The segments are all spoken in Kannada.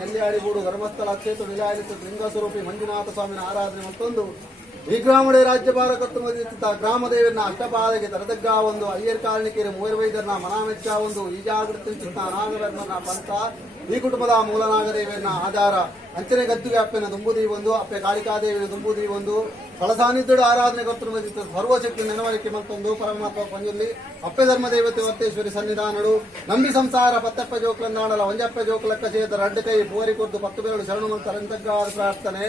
ನೆಲ್ಲಿಯಾಡಿಗೂಡು ಧರ್ಮಸ್ಥಳ ಕ್ಷೇತ್ರ ನಿಲಾಯನಿತ ಲಿಂಗಸ್ವರೂಪಿ ಮಂಜುನಾಥ ಸ್ವಾಮಿನ ಆರಾಧನೆ ಮತ್ತೊಂದು ಈ ಗ್ರಾಮಡೆ ರಾಜ್ಯಭಾರ ಕರ್ತುಮದಿತ್ತ ಗ್ರಾಮದೇವರನ್ನ ಅಷ್ಟಪಾದಕ್ಕೆ ತರದಗ್ಗ ಒಂದು ಅಯ್ಯರ್ ಕಾಲನಿಕೆರೆ ಮೂವರು ವೈದ್ಯರನ್ನ ಮನಾಮೆಚ್ಚ ಒಂದು ಈ ಜಾಗೃತಿ ಚಿತ್ತ ನಾಗವರ್ಣನ ಪಂಥ ಈ ಕುಟುಂಬದ ಮೂಲನಾಗದೇವಿಯನ್ನ ಆಧಾರ ಅಂಚನೆ ಗದ್ದುಗೆ ಅಪ್ಪನ ದುಂಬುದಿ ಒಂದು ಅಪ್ಪೆ ಕಾಳಿಕಾದೇವಿನ ದುಂಬುದಿ ಒಂದು ಫಲಸಾನ್ನಿಧ್ಯುಡು ಆರಾಧನೆ ಕರ್ತೃಮದಿತ್ತ ಸರ್ವಶಕ್ತಿ ನೆನವರಿಕೆ ಮತ್ತೊಂದು ಪರಮಾತ್ಮ ಪಂಜುಲ್ಲಿ ಅಪ್ಪೆ ಧರ್ಮ ದೇವತೆ ವರ್ತೇಶ್ವರಿ ಸನ್ನಿಧಾನಡು ನಂಬಿ ಸಂಸಾರ ಪತ್ತಪ್ಪ ಜೋಕ್ಲಂದಾಣಲ ಒಂಜಪ್ಪ ಜೋಕ್ಲಕ್ಕ ಚೇತ ರಡ್ಡ ಕೈ ಬೋರಿ ಕೊದ್ದು 10 ಬೇರಡು ಶರಣು ಮಂತರಂತಗ್ಗಾದ ಪ್ರಾರ್ಥನೆ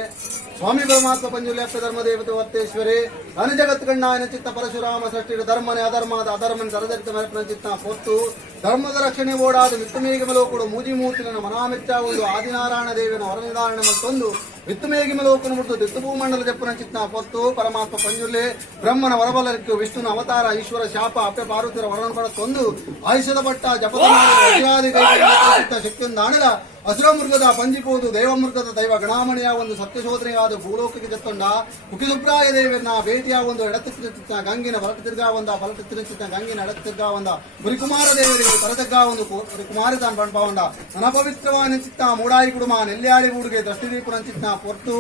ಸ್ವಾಮಿ ಪರಮಾತ್ಮ ಪಂಜುಲಿ ಅಪ್ಪೆ ಧರ್ಮ ದೇವತೆ ವರ್ತೇಶ್ವರಿ ಅನು ಜಗತ್ ಗಣ್ಣಾಯನ ಚಿತ್ತ ಪರಶುರಾಮ ಸೃಷ್ಟಿಡು ಧರ್ಮನೆ ಅಧರ್ಮದ ಅಧರ್ಮನ ತರದರಿತ ಮರಪನ ಚಿತ್ತ ಪೊತ್ತು ಧರ್ಮದ ರಕ್ಷಣೆ ಓಡಾದು ವಿತ್ತುಮೇಗಿ ಮಲೋಕುಡು ಮೂಜಿ ಮೂತಿನ ಮನಾಮೆಚ್ಚ ಒಂದು ಆದಿನಾರಾಯಣ ದೇವಿನ ಹೊರನಿಧಾರಣ ಮತ್ತೊಂದು ವಿತ್ತುಮೇಗಿ ಮಲೋಕನು ಮುಟ್ಟು ದಿತ್ತು ಭೂಮಂಡಲ ಜಪ್ಪನ ಚಿತ್ತ ಪೊತ್ತು ಪರಮಾತ್ಮ ಪಂಜುಲೆ ಬ್ರಹ್ಮನ ವರಬಲಕ್ಕೆ ವಿಷ್ಣುನ ಅವತಾರ ಈಶ್ವರ ಶಾಪ ಅಪ್ಪೆ ಪಾರ್ವತಿಯರ ವರನ ಪಡತ್ತೊಂದು ಆಯುಷದ ಪಟ್ಟ ಜಪದ ಶಕ್ತಿಯಿಂದ ಆಣಲ ಅಸುರ ಮೃಗದ ಪಂಜಿಪೋದು ದೇವಮೃಗದ ದೈವ ಗಣಾಮಣಿಯ ಒಂದು ಸತ್ಯಶೋಧನೆಯಾದ ಭೂಲೋಕಕ್ಕೆ ಜತ್ತೊಂಡ ಕುಕಿಸುಬ್ರಾಯ ದೇವರನ್ನ ಭೇಟಿಯ ಒಂದು ಎಡತ್ತಿನ ಚಿತ್ತ ಗಂಗಿನ ಬಲಟ ತಿರ್ಗಾ ಒಂದ ಬಲಟ ಚಿತ್ತ ಗಂಗಿನ ಎಡತ್ತ ತಿರ್ಗಾ ಒಂದ ಮುರಿಕುಮಾರ ದೇವರಿಗೆ ತರತಗ್ಗ ಒಂದು ಮುರಿಕುಮಾರ ತಾನ್ ಪಂಪಾವಂಡ ಅನಪವಿತ್ರವಾದ ಚಿತ್ತ ಮೂಡಾಯಿ ಕುಡುಮ ನೆಲ್ಯಾಡಿ ಊಡುಗೆ ದೃಷ್ಟಿದೀಪನ ಚಿತ್ತ ಪೊರ್ತು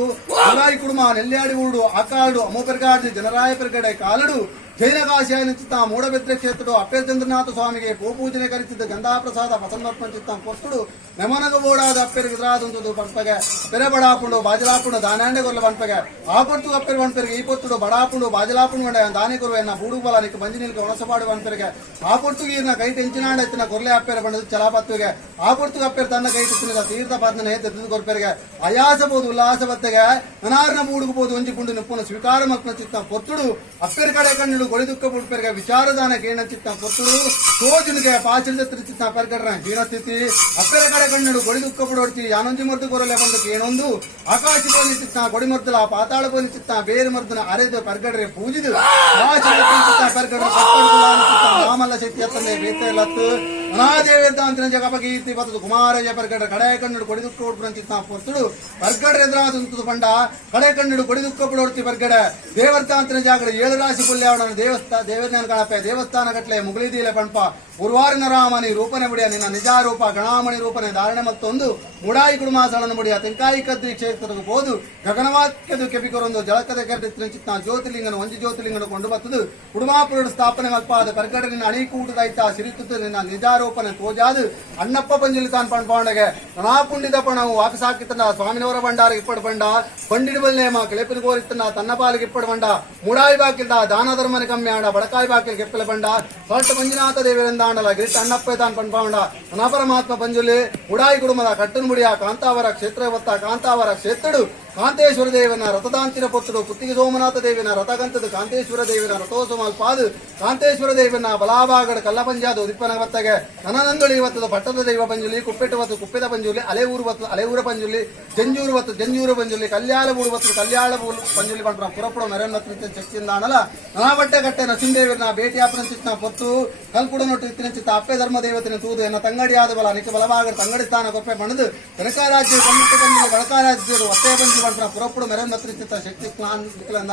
ಮೂಡಾಯಿ ಕುಡುಮ ನೆಲ್ಯಾಡಿ ಊಡು ಆಕಾಡು ಅಮೋಪೆರ್ಗಾಡಿ ಜನರಾಯ ಪೆರ್ಗಡೆ ಕಾಲಡು ಜೈನಕಾಶಿಯಾಯನ ಚಿತ್ತ ಮೂಡಬೆದ್ರೆ ಕ್ಷೇತ್ರಡು ಅಪ್ಪೆ ಚಂದ್ರನಾಥ ಸ್ವಾಮಿಗೆ ಗೋಪೂಜನೆ ಕರಿಸಿದ್ದ ಗಂಧಾಪ್ರಸಾದ ಪಸನ್ಮರ್ಪಣ ಚಿತ್ತ ಪೊಸ್ತುಡು ನೆಮನಗ ಬೋಡಾದ ಅಪ್ಪೆರಿಗೆ ಎದುರಾದಂಥದ್ದು ಪಂಪಗೆ ಪೆರೆ ಬಡಾಪುಂಡು ಬಾಜಲಾಪುಂಡು ದಾನಾಂಡೆ ಕೊರ್ಲ ಪಂಪಗೆ ಆ ಪೊತ್ತು ಅಪ್ಪೆರು ಪಂಪೆರಿಗೆ ಈ ಪೊತ್ತುಡು ಬಡಾಪುಂಡು ಬಾಜಲಾಪುಂಡು ಗಂಡ ದಾನಿ ಕೊರುವೆ ಎನ್ನ ಬೂಡು ಬಲ ನಿಕ್ಕೆ ಬಂಜಿ ನಿಲ್ಕ ಒಣಸಪಾಡು ಪಂಪೆರಿಗೆ ಆ ಪೊತ್ತು ಈರ್ನ ಕೈ ತೆಂಚಿನಾಂಡ ಎತ್ತಿನ ಕೊರ್ಲೆ ಅಪ್ಪೆರೆ ಬಂಡದು ಚಲಾಪತ್ತುಗೆ ಆ ಪೊತ್ತು ಅಪ್ಪೆರು ತನ್ನ ಕೈ ತೆತ್ತಿನ ತೀರ್ಥ ಪಾತ್ನ ಎದ್ದು ಕೊರ್ಪೆರಿಗೆ ಅಯಾಸ ಬೋದು ಉಲ್ಲಾಸ ಬತ್ತೆಗೆ ಅನಾರ್ನ ಬೂಡುಗಬಹುದು ಒಂಜಿ ಪುಂಡು ನಿಪ್ಪುನ ಸ್ವೀಕಾರ ಮಲ್ಪನ ಚಿತ್ತ ಪೊತ್ತುಡು ಅಪ್ಪೆರ ಕಡೆ ಕಣ್ಣು ಕೊಳಿ ದುಃಖ ಪುಡ್ಪೆರ್ಗೆ ವಿಚಾರದಾನ ಕೇಣ ಚಿತ್ತ ಪೊತ್ತುಡು ಸೋಜುನಿಗೆ ಪಾಚರಿದ ಚಿತ್ತ ಪೆರ್ಗಡ್ರ ಜೀನಸ್ಥಿತಿ ಅಪ್ಪೆರ ಕಡೆ ಕಣ್ಣು ಕೊಡಿ ದುಃಖ ಪುಡೋಡ್ತಿ ಯಾನೊಂಜಿ ಮರ್ದು ಕೊರಲೆ ಬಂದಕ್ಕೆ ಏನೊಂದು ಆಕಾಶ ಬೋಲಿ ಚಿತ್ತ ಕೊಡಿ ಮರ್ದಲ ಪಾತಾಳ ಬೋಲಿ ಚಿತ್ತ ಬೇರೆ ಮರ್ದನ ಅರೆದು ಪರ್ಗಡ್ರೆ ಪೂಜಿದು ಚಿತ್ತ ಪರ್ಗಡ್ರೆ ನಾಮಲ್ಲ ಶಕ್ತಿ ಹತ್ತನೆ ಬೇತೆ ಲತ್ತು ಅನಾದೇವೇದಾಂತಿನ ಜಗಪಗೀರ್ತಿ ಬತ್ತದು ಕುಮಾರಯ್ಯ ಪರ್ಗಡ್ರೆ ಕಡೆ ಕಣ್ಣು ಕೊಡಿ ದುಃಖ ಉಡ್ಪುನ ಚಿತ್ತ ಪೊರ್ತುಡು ಪರ್ಗಡ್ರೆ ಎದುರಾದಂತದು ಬಂಡ ಕಡೆ ಕಣ್ಣು ಕೊಡಿ ದುಃಖ ಪುಡೋಡ್ತಿ ಪರ್ಗಡೆ ದೇವರ್ತಾಂತಿನ ಜಾಗಡೆ 7 ರಾಶಿ ಪುಲ್ಯಾವಣ ದೇವಸ್ಥಾನ ಕಾಣಪ್ಪ ದೇವಸ್ಥಾನ ಕಟ್ಲೆ ಮುಗಳಿದೀಲೆ ಪಂಪ ಉರ್ವಾರಿನ ರಾಮನಿ ರೂಪನೆ ಮುಡಿಯ ನಿನ್ನ ನಿಜಾರೂಪ ಗಣಾಮಣಿ ರೂಪನೆ ಧಾರಣೆ ಮತ್ತೊಂದು ಮುಡಾಯಿ ಕುಡುಮಾಸಳನ್ನು ಮುಡಿಯ ತೆಂಕಾಯಿ ಕದ್ರಿ ಕ್ಷೇತ್ರಕ್ಕೆ ಹೋದು ಗಗನವಾಕ್ಯದು ಕೆಪಿಕೊರೊಂದು ಜಳಕದ ಕೆರಟಿನ ಚಿತ್ತ ಜ್ಯೋತಿಲಿಂಗನ ಒಂಜಿ ಜ್ಯೋತಿಲಿಂಗನ ಕೊಂಡು ಬತ್ತದು ಕುಡುಮಾಪುರ ಸ್ಥಾಪನೆ ಮಲ್ಪಾದ ಪರ್ಗಡೆ ನಿನ್ನ ಅಣಿಕೂಟದಾಯ್ತ ಸಿರಿತು ನಿನ್ನ ನಿಜಾರೂಪನೆ ತೋಜಾದು ಅಣ್ಣಪ್ಪ ಪಂಜಲಿ ತಾನ್ ಪಂಪಾವಣಗೆ ನನಾಪುಂಡಿದ ಪಣವು ವಾಪಸಾಕಿತನ ಸ್ವಾಮಿನವರ ಬಂಡಾರಿಗೆ ಇಪ್ಪಡು ಬಂಡ ಬಂಡಿಡು ನೇಮ ಕೆಳೆಪಿನ ಗೋರಿತನ ತನ್ನ ಪಾಲಿಗೆ ಇಪ್ಪಡು ಬಂಡ ಮುಡಾಯಿ ಬಾಕಿಲ್ದ ದಾನ ಧರ್ಮನ ಕಮ್ಮಿ ಆಂಡ ಬಡಕಾಯಿ ಬಾಕಿಲ್ ಕೆಪ್ಪಲ ಬಂಡ ಸೊಲ್ಟ ಮಂಜುನಾಥ ದೇವರಿಂದ ಆಂಡಲ ಗಿರಿಟ್ ಅಣ್ಣಪ್ಪ ತಾನ್ ಪಂಪಾವಂಡ ಅನಪರಮಾತ್ಮ ಪಂಜುಲಿ ಮುಡಾಯಿ ಕುಡುಮದ ಕಟ್ಟನ್ ಮುಡಿಯ ಕಾಂತಾವರ ಕ್ಷೇತ್ರ ಹೊತ್ತ ಕಾಂತಾವರ ಕ್ಷೇತ್ರಡು ಕಾಂತೇಶ್ವರ ದೇವನ ರಥದಾಂತಿನ ಪೊತ್ತಡು ಕುತ್ತಿಗೆ ಸೋಮನಾಥ ದೇವಿನ ರಥಗಂತದ ಕಾಂತೇಶ್ವರ ದೇವಿನ ರಥೋತ್ಸವಲ್ಪಾದು ಕಾಂತೇಶ್ವರ ದೇವನ ಬಲಾಭಾಗಡ ಕಲ್ಲಪಂಜಾದ ಉದಿಪ್ಪನ ವತ್ತಗೆ ನನನಂದಳಿ ಇವತ್ತದ ಪಟ್ಟದ ದೈವ ಪಂಜುಲಿ ಕುಪ್ಪೆಟ್ಟು ವತ್ತು ಕುಪ್ಪೆದ ಪಂಜುಲಿ ಅಲೆಯೂರು ವತ್ತು ಅಲೆಯೂರ ಪಂಜುಲಿ ಜಂಜೂರು ವತ್ತು ಜಂಜೂರು ಪಂಜುಲಿ ಕಲ್ಯಾಳ ಬೂಡು ವತ್ತು ಕಲ್ಯಾಳ ಪಂಜುಲಿ ಪಂಡ ಪುರಪುರ ಮೆರನ್ನ ಶಕ್ತಿಯಿಂದ ಆಣಲ ನಾ ಬಟ್ಟೆ ಕಟ್ಟೆ ನರಸಿಂಹದೇವಿನ ಭೇಟಿಯಾಪನ ಚಿತ್ತ ಪೊತ್ತು ಕಲ್ಪುಡ ನೋಟು ಇತ್ತಿನ ಚಿತ್ತ ಅಪ್ಪೆ ಧರ್ಮ ದೇವತಿನ ತೂದು ಎನ್ನ ತಂಗಡಿ ಆದ ಬಲ ನಿಕ್ಕೆ ಬಲಭಾಗದ ತಂಗಡಿ ಸ್ಥಾನ ಕೊಪ್ಪೆ ಬಣದು ಕನಕ ರಾಜ್ಯ ಕಮ್ಮಿಟ್ಟು ಬಂದು ಬಳಕ ರಾಜ್ಯರು ಒತ್ತೆ ಬಂದು ಪುರಪ್ಪುಡು ಮೆರನ್ನ ಚಿತ್ತ ಶಕ್ತಿ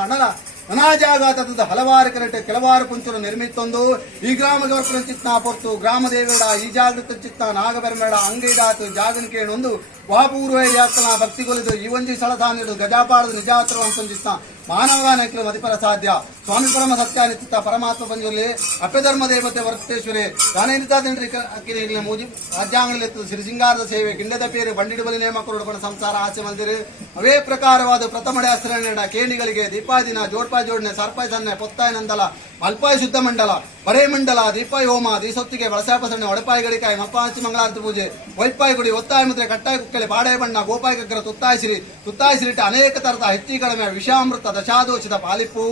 ಅಣಲ ಅನಾಜಾಘಾತದ ಹಲವಾರು ಕರೆಕ್ಟ್ ಕೆಲವಾರು ಪುಂಚರು ನಿರ್ಮಿತ್ತೊಂದು ಈ ಗ್ರಾಮದ ಚಿತ್ತ ಪೊತ್ತು ಗ್ರಾಮ ದೇವರ ಈ ಜಾಗೃತ ಚಿತ್ತ ನಾಗಬೆರಮೇಡ ಅಂಗೈದಾತು ಜಾಗನಿಕೆಯೊಂದು ವಾಪೂರ್ವ ಯಾಕಲ ಭಕ್ತಿಗೊಲಿದು ಈ ಒಂಜಿ ಸಳತಾನಿಡು ಗಜಾಪಾಡದ ನಿಜಾತ್ರ ಅಂತಂದಿತ್ತ ಮಾನವಗಾನಕ್ಕೆ ಮದಿಪರ ಸಾಧ್ಯ ಸ್ವಾಮಿ ಪರಮ ಸತ್ಯ ನಿಚಿತ್ತ ಪರಮಾತ್ಮ ಪಂಜುಲಿ ಅಪ್ಪೆ ಧರ್ಮ ದೇವತೆ ವರ್ತೇಶ್ವರಿ ದಾನೇಂದ್ರ ಮೂಜಿ ರಾಜ್ಯಾಂಗಲೆತ್ತು ಸಿರಿಸಿಂಗಾರದ ಸೇವೆ ಗಿಂಡದ ಪೇರು ಬಂಡಿಡು ಬಲಿ ನೇಮಕರು ಸಂಸಾರ ಆಸೆ ಮಂದಿರು ಅವೇ ಪ್ರಕಾರವಾದ ಪ್ರಥಮಡೆ ಹಸ್ರ ಕೇಣಿಗಳಿಗೆ ದೀಪಾದಿನ ಜೋಡ್ಪಾಯಿ ಜೋಡಣೆ ಸರ್ಪಾಯಿ ಸನ್ನೆ ಪೊತ್ತಾಯಿ ನಂದಲ ಅಲ್ಪಾಯಿ ಶುದ್ಧ ಮಂಡಲ ಬರೇ ಮಂಡಲ ದೀಪಾಯಿ ಹೋಮ ದೀಸೊತ್ತಿಗೆ ಬಳಸಾಪ ಸಣ್ಣೆ ಒಡಪಾಯಿ ಗಡಿಕಾಯಿ ಮಪ್ಪಾಚಿ ಮಂಗಳಾರತಿ ಪೂಜೆ ವೈಪಾಯಿ ಗುಡಿ ಒತ್ತಾಯಿ ಮುದ್ರೆ ಕಟ್ಟಾಯಿ ಕುಕ್ಕಲೆ ಬಾಡೆ ಬಣ್ಣ ಗೋಪಾಯಿ ಗಗ್ಗರ ತುತ್ತಾಯಿಸಿರಿಟ್ಟು ಅನೇಕ ತರದ ಹೆಚ್ಚಿ ಕಡಿಮೆ ವಿಷಾಮೃತ ದಶಾದೋಷದ ಪಾಲಿಪ್ಪು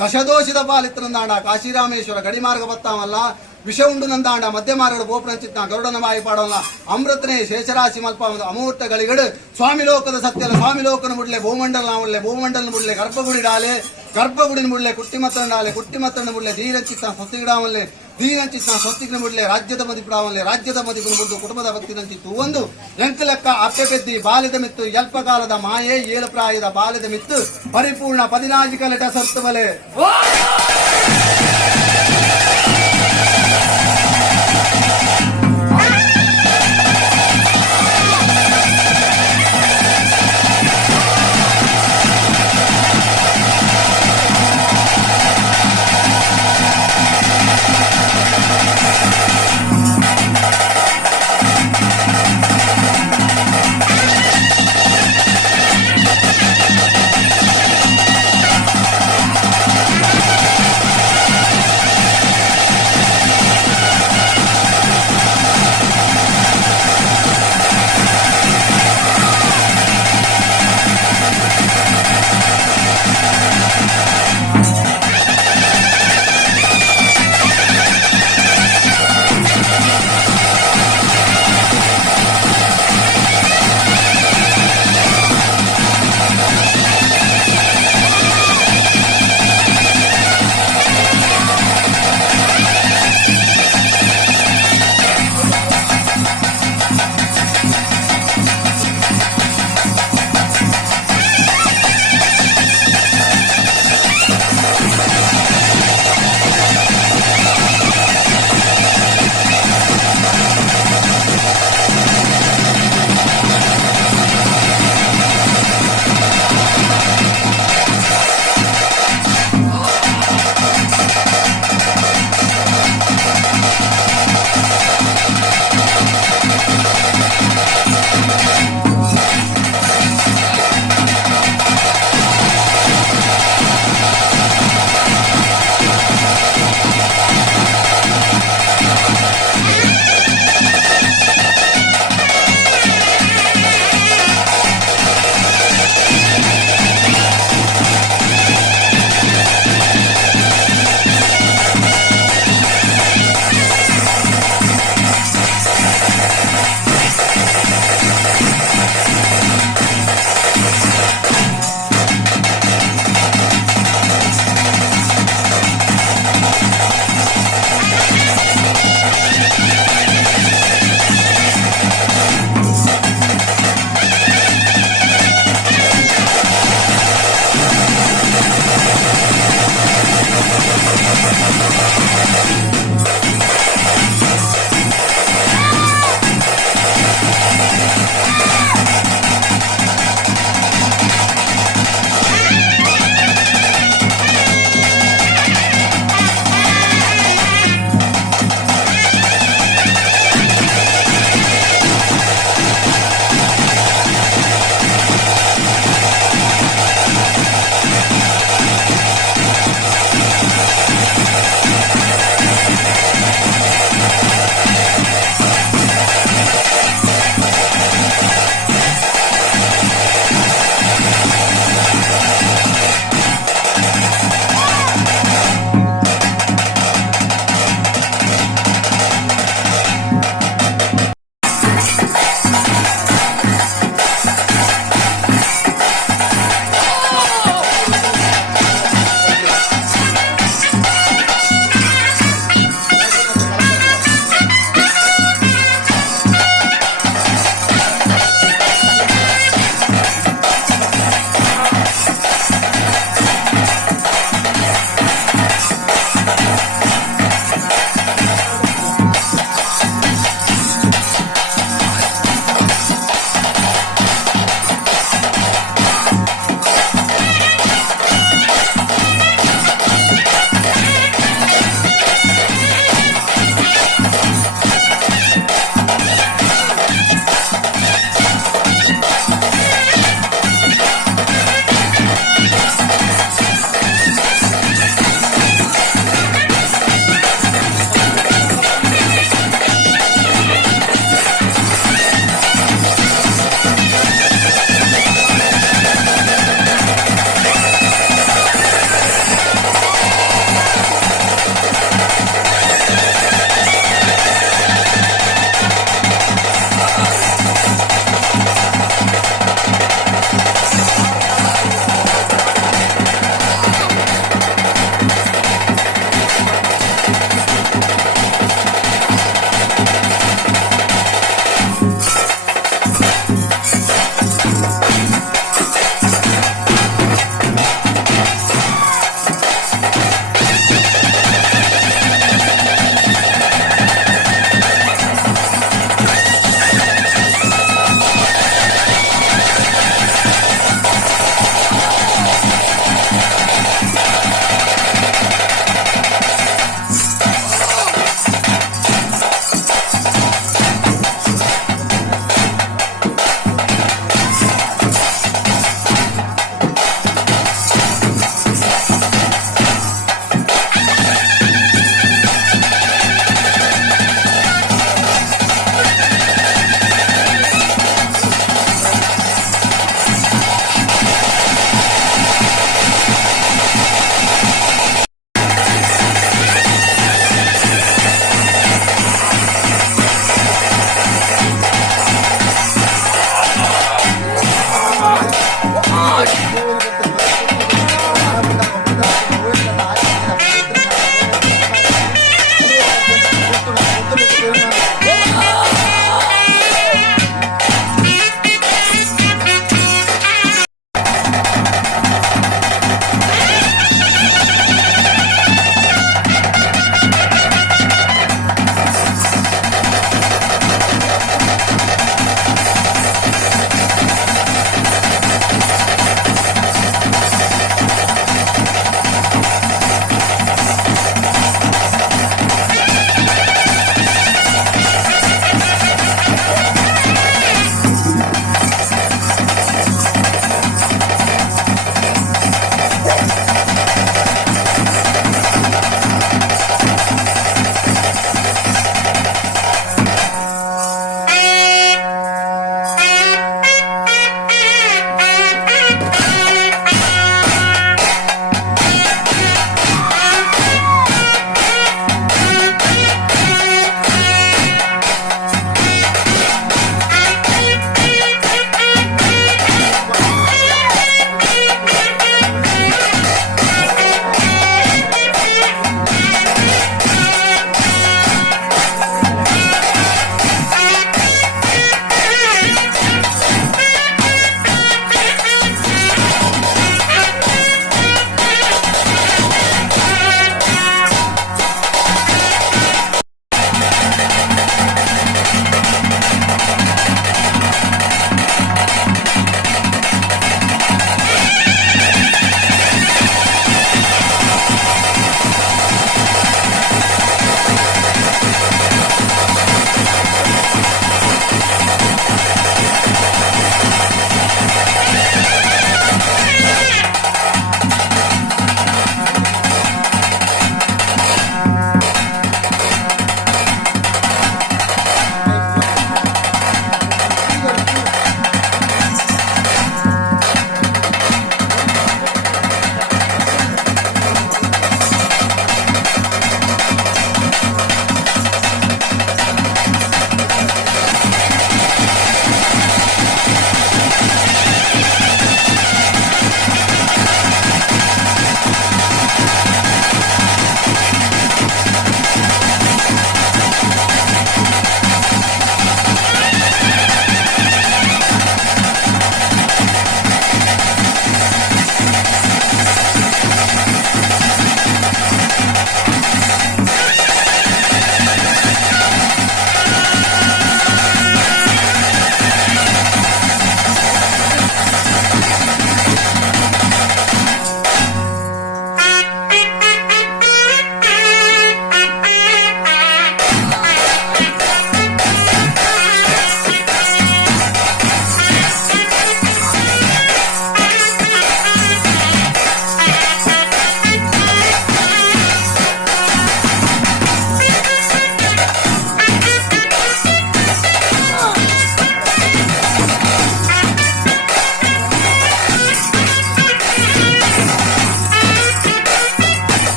ದಶದೋಷದ ಪಾಲಿತ್ರನಾಡ ಕಾಶಿರಾಮೇಶ್ವರ ಗಡಿಮಾರ್ಗ ಬತ್ತಾವಲ್ಲ ವಿಷ ಉಂಡು ನಂದಾಂಡ ಮಧ್ಯ ಮಾರ್ಗಡ ಗೋಪುರ ಚಿತ್ತ ಗರುಡನ ಬಾಯಿ ಪಾಡೋಲ್ಲ ಅಮೃತನೇ ಶೇಷರಾಶಿ ಮಲ್ಪ ಒಂದು ಅಮೂರ್ತ ಗಳಿಗಡು ಸ್ವಾಮಿ ಲೋಕದ ಸತ್ಯಲ ಸ್ವಾಮಿ ಲೋಕನ ಮುಡ್ಲೆ ಭೂಮಂಡಲ ಮುಡ್ಲೆ ಭೂಮಂಡಲ ಮುಡ್ಲೆ ಗರ್ಭಗುಡಿ ಡಾಲೆ ಗರ್ಭಗುಡಿನ ಮುಡ್ಲೆ ಕುಟ್ಟಿ ಮತ್ತನ ಡಾಲೆ ಕುಟ್ಟಿ ಮತ್ತನ ಮುಡ್ಲೆ ಧೀರ ಚಿತ್ತ ಸೊತ್ತಿಗಿಡಾಮಲ್ಲೆ ಧೀರ ಚಿತ್ತ ಸೊತ್ತಿಗಿನ ಮುಡ್ಲೆ ರಾಜ್ಯದ ಮದಿಪಿಡಾಮಲ್ಲೆ ರಾಜ್ಯದ ಮದಿಪಿನ ಮುಡ್ದು ಕುಟುಂಬದ ಭಕ್ತಿದಂತಿತ್ತು ಒಂದು ಎಂಕ ಲೆಕ್ಕ ಅಪ್ಪೆ ಬೆದ್ದಿ ಬಾಲ್ಯದ ಮಿತ್ತು ಯಲ್ಪಕಾಲದ ಮಾಯೆ ಏಳು ಪ್ರಾಯದ ಬಾಲ್ಯದ ಮಿತ್ತು ಪರಿಪೂರ್ಣ 14 ಲೆಟ ಸರ್ತುವಲೆ